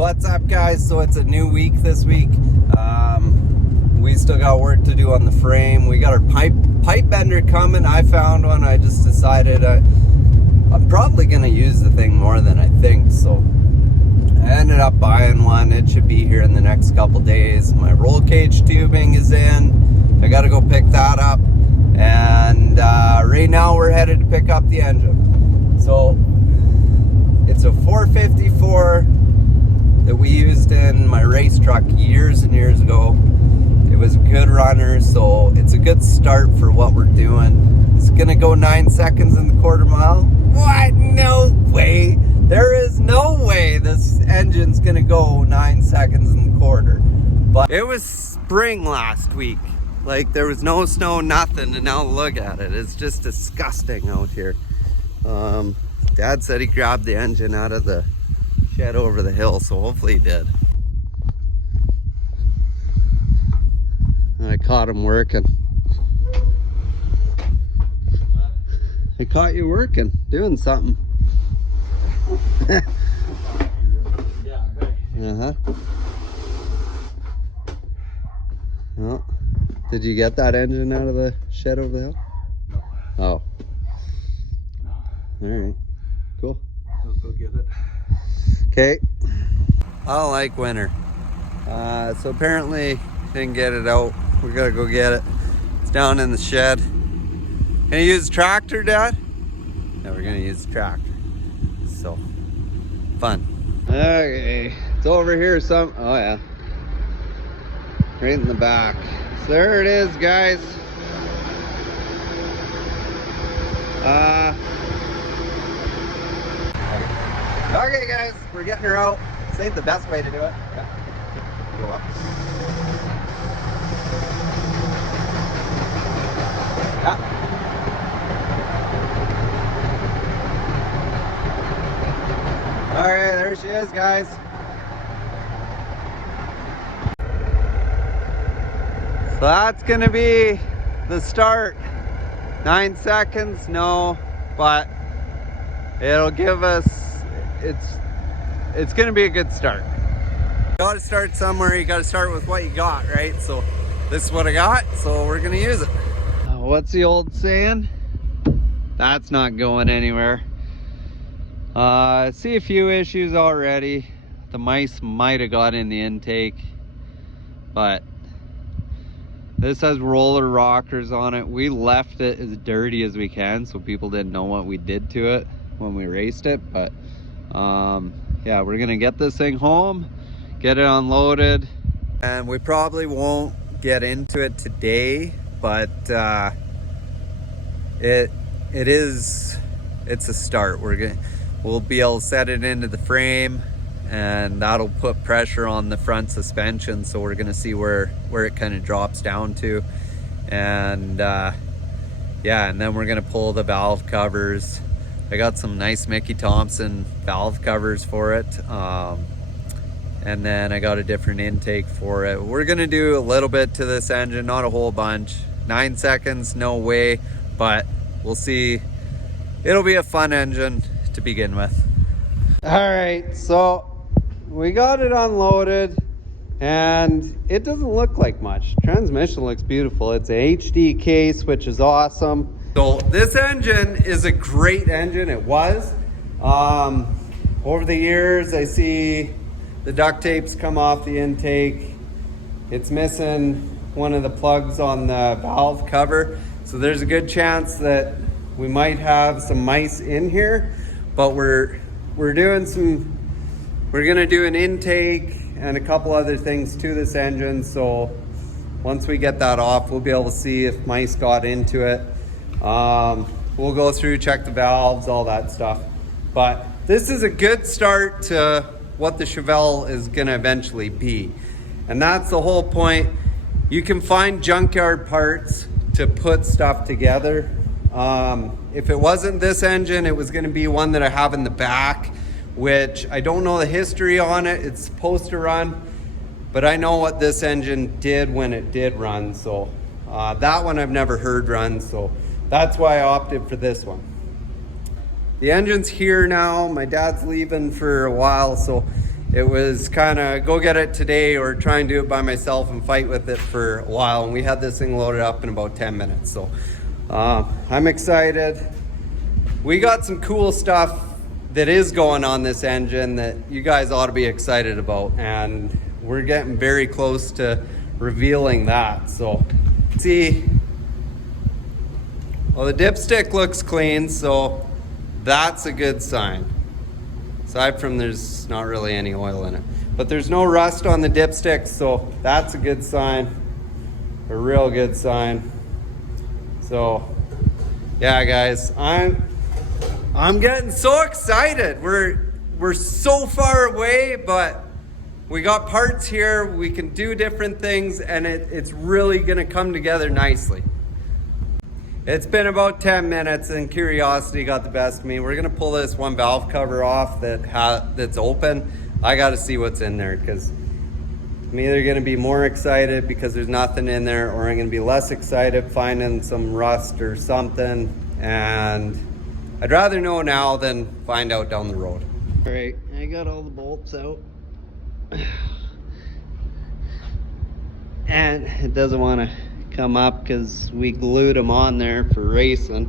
What's up, guys? So it's a new week this week. We still got work to do on the frame. We got our pipe bender coming. I found one. I just decided I'm probably gonna use the thing more than I think, so I ended up buying one. It should be here in the next couple days. My roll cage tubing is in. I gotta go pick that up, and right now we're headed to pick up the engine. So it's a 454 that we used in my race truck years and years ago. It was a good runner, so it's a good start for what we're doing. It's gonna go 9 seconds in the quarter mile. What? No way. There is no way this engine's gonna go 9 seconds in the quarter. But it was spring last week. Like, there was no snow, nothing, and now look at it. It's just disgusting out here. Dad said he grabbed the engine out of the shed over the hill, so hopefully he did. I caught him working. I caught you working, doing something. Uh-huh. Well, did you get that engine out of the shed over the hill? No. Oh. No. Alright. Cool. Let's go get it. Okay. I don't like winter. So apparently didn't get it out. We gotta go get it. It's down in the shed. Gonna use the tractor, Dad? No, we're gonna use the tractor. So fun. Okay, it's over here some. Oh yeah, right in the back. So there it is, guys. Okay, guys, we're getting her out. This ain't the best way to do it. Yeah. Go up. Yeah. All right, there she is, guys. So that's gonna be the start. 9 seconds, no, but it'll give us, it's gonna be a good start. You gotta start somewhere. You gotta start with what you got, right? So this is what I got, so we're gonna use it. What's the old saying? That's not going anywhere. I see a few issues already. The mice might have got in the intake, but this has roller rockers on it. We left it as dirty as we can so people didn't know what we did to it when we raced it, but yeah, we're gonna get this thing home, get it unloaded, and we probably won't get into it today, but it's a start. We'll be able to set it into the frame, and that'll put pressure on the front suspension, so we're gonna see where it kind of drops down to, and yeah, and then we're gonna pull the valve covers. I got some nice Mickey Thompson valve covers for it, and then I got a different intake for it. We're gonna do a little bit to this engine, not a whole bunch. 9 seconds, no way, but we'll see. It'll be a fun engine to begin with. All right, so we got it unloaded, and it doesn't look like much. Transmission looks beautiful. It's a HD case, which is awesome. So this engine is a great engine. It was. Over the years, I see the duct tapes come off the intake. It's missing one of the plugs on the valve cover. So there's a good chance that we might have some mice in here, but we're gonna do an intake and a couple other things to this engine. So once we get that off, we'll be able to see if mice got into it. We'll go through, check the valves, all that stuff. But this is a good start to what the Chevelle is gonna eventually be. And that's the whole point. You can find junkyard parts to put stuff together. If it wasn't this engine, it was gonna be one that I have in the back, which I don't know the history on it. It's supposed to run, but I know what this engine did when it did run. So that one I've never heard run, so that's why I opted for this one. The engine's here now. My dad's leaving for a while, so it was kind of go get it today or try and do it by myself and fight with it for a while. And we had this thing loaded up in about 10 minutes. So I'm excited. We got some cool stuff that is going on this engine that you guys ought to be excited about. And we're getting very close to revealing that. So see, well, the dipstick looks clean, so that's a good sign. Aside from there's not really any oil in it. But there's no rust on the dipstick, so that's a good sign. A real good sign. So, yeah guys, I'm getting so excited. We're so far away, but we got parts here, we can do different things, and it's really gonna come together nicely. It's been about 10 minutes and curiosity got the best of me. We're gonna pull this one valve cover off that's open. I gotta see what's in there because I'm either gonna be more excited because there's nothing in there, or I'm gonna be less excited finding some rust or something. And I'd rather know now than find out down the road. All right, I got all the bolts out. And it doesn't wanna come up because we glued them on there for racing.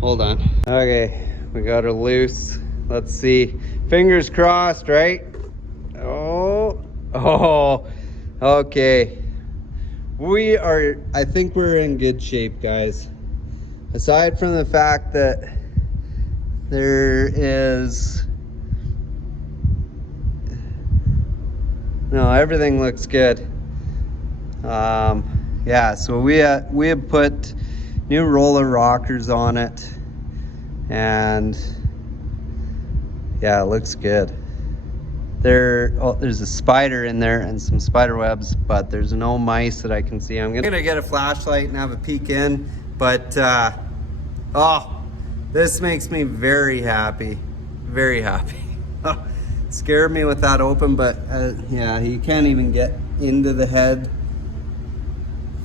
Hold on. Okay, we got her loose. Let's see. Fingers crossed, right? Oh, okay. I think we're in good shape, guys. Aside from the fact that there is, no, everything looks good. Yeah, so we have put new roller rockers on it, and yeah, it looks good. There's a spider in there and some spider webs, but there's no mice that I can see. I'm gonna get a flashlight and have a peek in, but oh, this makes me very happy, very happy. Scared me with that open, but yeah, you can't even get into the head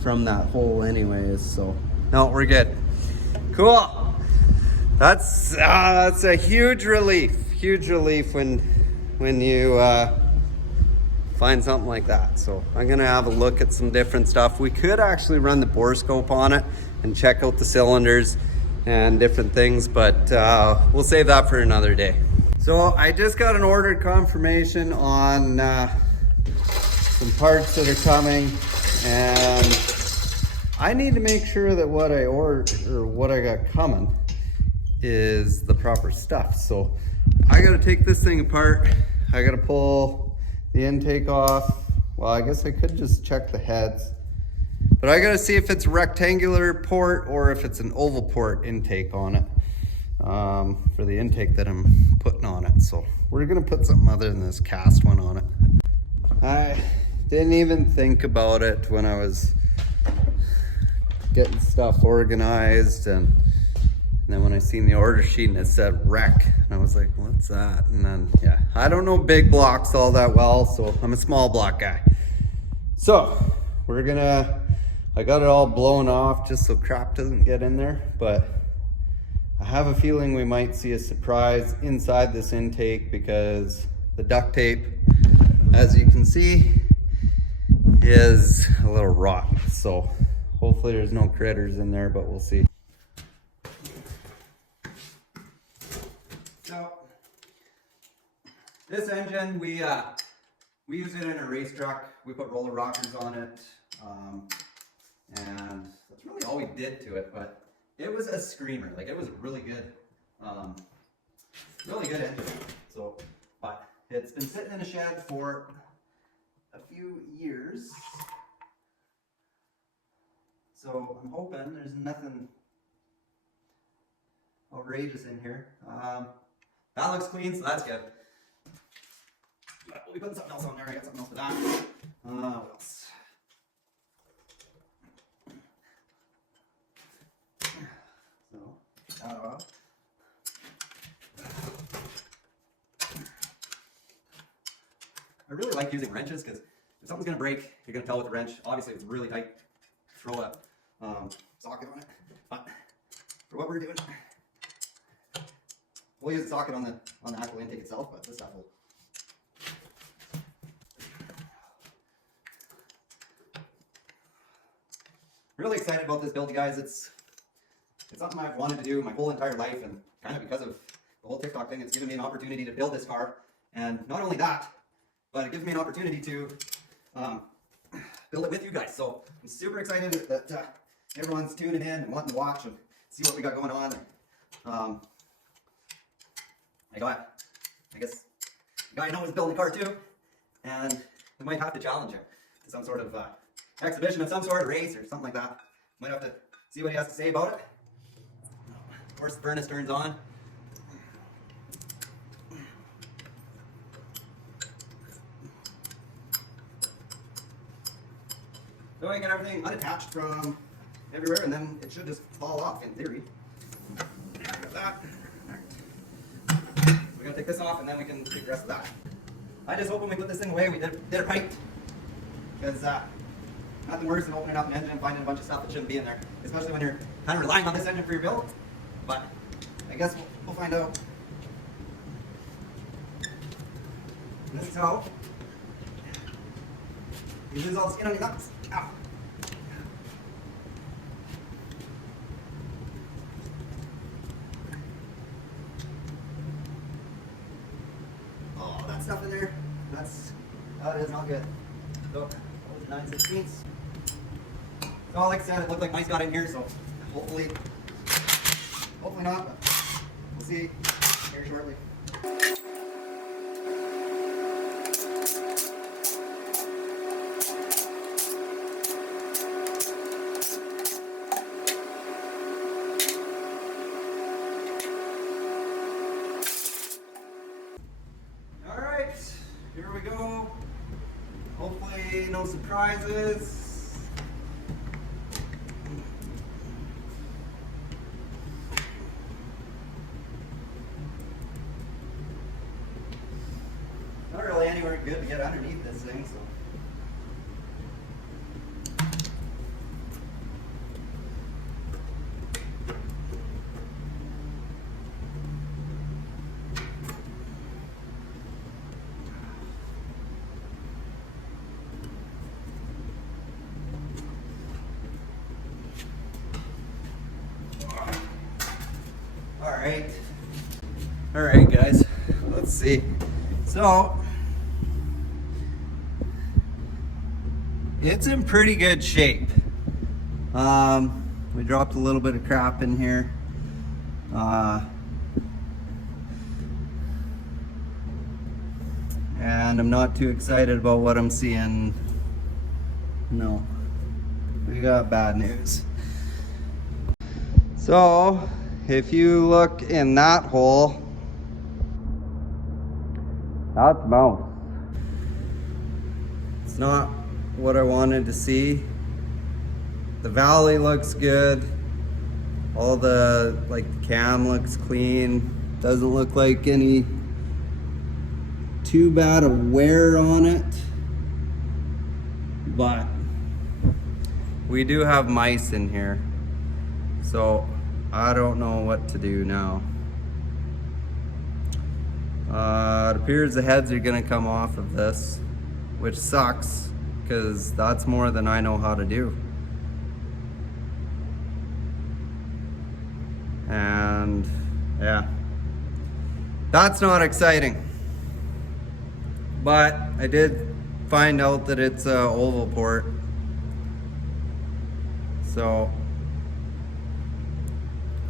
from that hole anyways, so no, we're good. Cool. That's a huge relief when you find something like that. So I'm gonna have a look at some different stuff. We could actually run the bore scope on it and check out the cylinders and different things, but we'll save that for another day. So I just got an ordered confirmation on some parts that are coming, and I need to make sure that what I ordered or what I got coming is the proper stuff. So I gotta take this thing apart. I gotta pull the intake off. Well, I guess I could just check the heads, but I gotta see if it's a rectangular port or if it's an oval port intake on it, for the intake that I'm putting on it. So we're gonna put something other than this cast one on it. I didn't even think about it when I was getting stuff organized, and then when I seen the order sheet and it said wreck, and I was like, what's that? And then, yeah, I don't know big blocks all that well, so I'm a small block guy. So I got it all blown off just so crap doesn't get in there, but I have a feeling we might see a surprise inside this intake because the duct tape, as you can see, is a little rotten. So hopefully there's no critters in there, but we'll see. So this engine, we use it in a race truck. We put roller rockers on it, and that's really all we did to it. But it was a screamer. Like, it was really good engine. So, but it's been sitting in a shed for a few years. So I'm hoping there's nothing outrageous in here. That looks clean, so that's good. But we'll be putting something else on there. I got something else for that. What else? So, I really like using wrenches because if something's gonna break, you're gonna tell with the wrench. Obviously, if it's really tight, throw a socket on it. But for what we're doing, we'll use the socket on the actual intake itself. But this stuff will really excited about this build, you guys. It's something I've wanted to do my whole entire life, and kind of because of the whole TikTok thing, it's given me an opportunity to build this car. And not only that, but it gives me an opportunity to build it with you guys. So I'm super excited that everyone's tuning in and wanting to watch and see what we got going on. I guess the guy I know is building a car too, and we might have to challenge him to some sort of exhibition of some sort, race or something like that. Might have to see what he has to say about it. Of course, the furnace turns on. So I get everything unattached from everywhere, and then it should just fall off in theory. Got that. We're gonna take this off, and then we can take the rest of that. I just hope when we put this thing away, we did it right, because nothing worse than opening up an engine and finding a bunch of stuff that shouldn't be in there, especially when you're kind of relying on this engine for your build. But I guess we'll find out. This is how you lose all the skin on your nuts. Ow. Oh, that stuff in there, that is not good. So, 9/16. So like I said, it looked like mice got in here, so hopefully not, but we'll see here shortly. Alright, here we go. Hopefully no surprises. Not really anywhere good to get underneath this thing, so. All right, guys, let's see. So, it's in pretty good shape. We dropped a little bit of crap in here. And I'm not too excited about what I'm seeing. No, we got bad news. So, if you look in that hole, that's mouse. It's not what I wanted to see. The valley looks good. All the cam looks clean. Doesn't look like any too bad of wear on it. But we do have mice in here. So I don't know what to do now. It appears the heads are gonna come off of this, which sucks because that's more than I know how to do. And yeah, that's not exciting. But I did find out that it's a oval port. So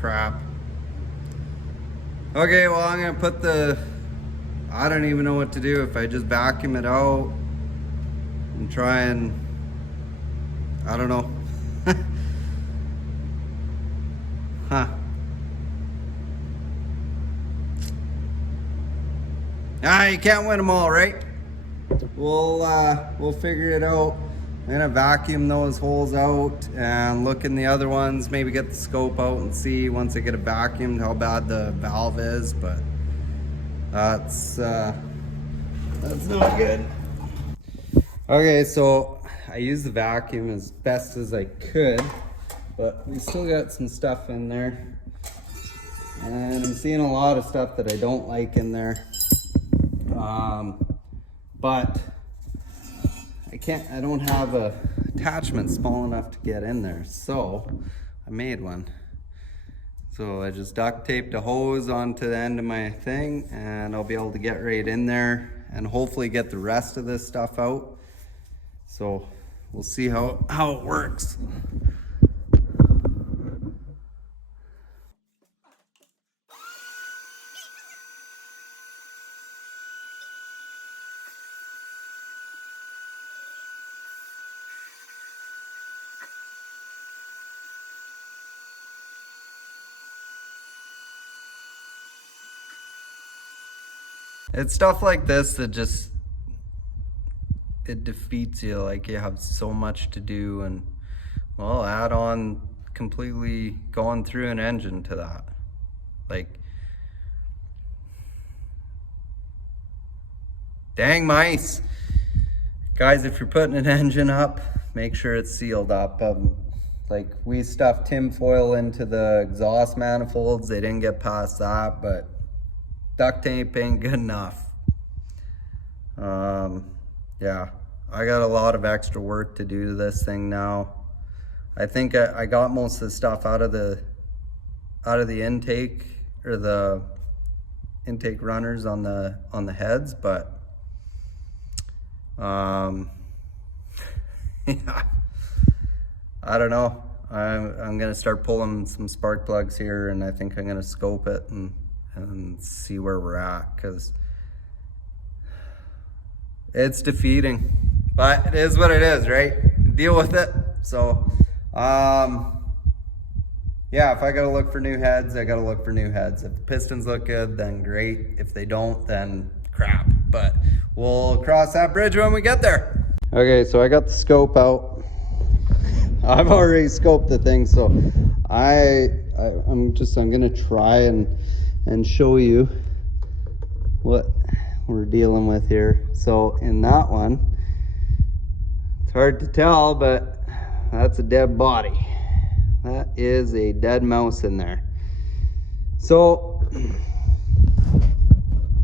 crap. Okay, well, I'm gonna put I don't even know what to do if I just vacuum it out and try and, I don't know. Huh. You can't win them all, right? We'll figure it out. I'm gonna vacuum those holes out and look in the other ones, maybe get the scope out and see once I get it vacuumed how bad the valve is, but that's not good. Okay, so I used the vacuum as best as I could, but we still got some stuff in there. And I'm seeing a lot of stuff that I don't like in there. But I don't have a attachment small enough to get in there. So I made one. So I just duct taped a hose onto the end of my thing, and I'll be able to get right in there and hopefully get the rest of this stuff out. So we'll see how it works. It's stuff like this that just, it defeats you. Like, you have so much to do, and well, add on completely going through an engine to that. Like, dang mice. Guys, if you're putting an engine up, make sure it's sealed up. Like, we stuffed tin foil into the exhaust manifolds. They didn't get past that, but duct tape ain't good enough. Yeah, I got a lot of extra work to do to this thing now. I think I got most of the stuff out of the intake, or the intake runners on the heads, but yeah, I don't know. I'm gonna start pulling some spark plugs here, and I think I'm gonna scope it and see where we're at, because it's defeating, but it is what it is, right? Deal with it. So yeah, if I gotta look for new heads, I gotta look for new heads. If the pistons look good, then great. If they don't, then crap. But we'll cross that bridge when we get there. Okay, so I got the scope out. I've already scoped the thing, so I'm gonna try and show you what we're dealing with here. So in that one, it's hard to tell, but that's a dead body. That is a dead mouse in there. So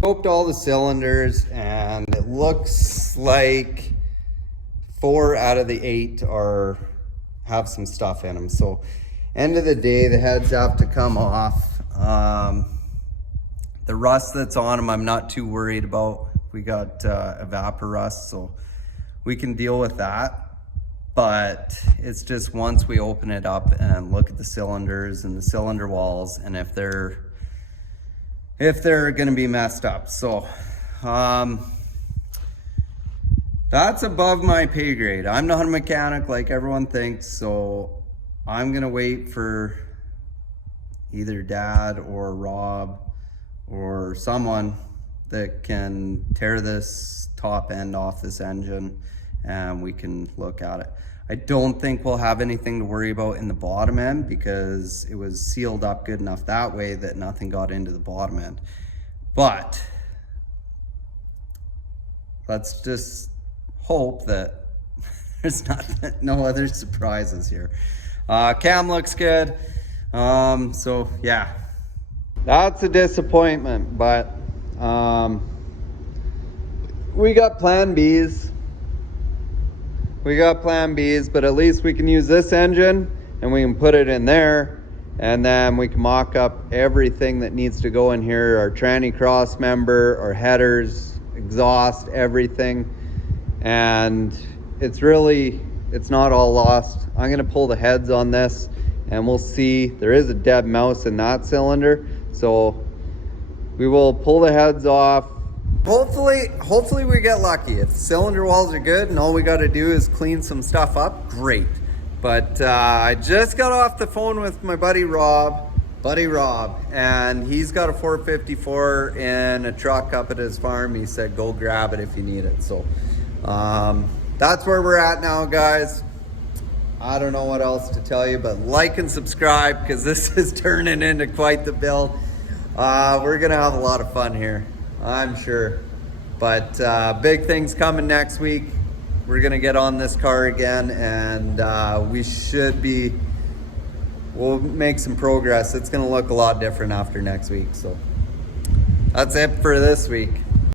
scoped all the cylinders, and it looks like 4 out of the 8 have some stuff in them. So end of the day, the heads have to come off. The rust that's on them, I'm not too worried about. We got evapor rust, so we can deal with that. But it's just once we open it up and look at the cylinders and the cylinder walls, and if they're gonna be messed up. So that's above my pay grade. I'm not a mechanic like everyone thinks, so I'm gonna wait for either Dad or Rob or someone that can tear this top end off this engine, and we can look at it. I don't think we'll have anything to worry about in the bottom end, because it was sealed up good enough that way that nothing got into the bottom end. But let's just hope that there's no other surprises here. Cam looks good. So yeah, that's a disappointment, but we got plan Bs. But at least we can use this engine and we can put it in there, and then we can mock up everything that needs to go in here, our tranny cross member, our headers, exhaust, everything. And it's not all lost. I'm gonna pull the heads on this, and we'll see. There is a dead mouse in that cylinder, so we will pull the heads off. Hopefully we get lucky. If the cylinder walls are good and all we got to do is clean some stuff up, great. But I just got off the phone with my buddy Rob, and he's got a 454 in a truck up at his farm. He said go grab it if you need it. So that's where we're at now, guys. I don't know what else to tell you, but like and subscribe, because this is turning into quite the build. We're gonna have a lot of fun here, I'm sure. But big things coming next week. We're gonna get on this car again, and we'll make some progress. It's gonna look a lot different after next week. So that's it for this week.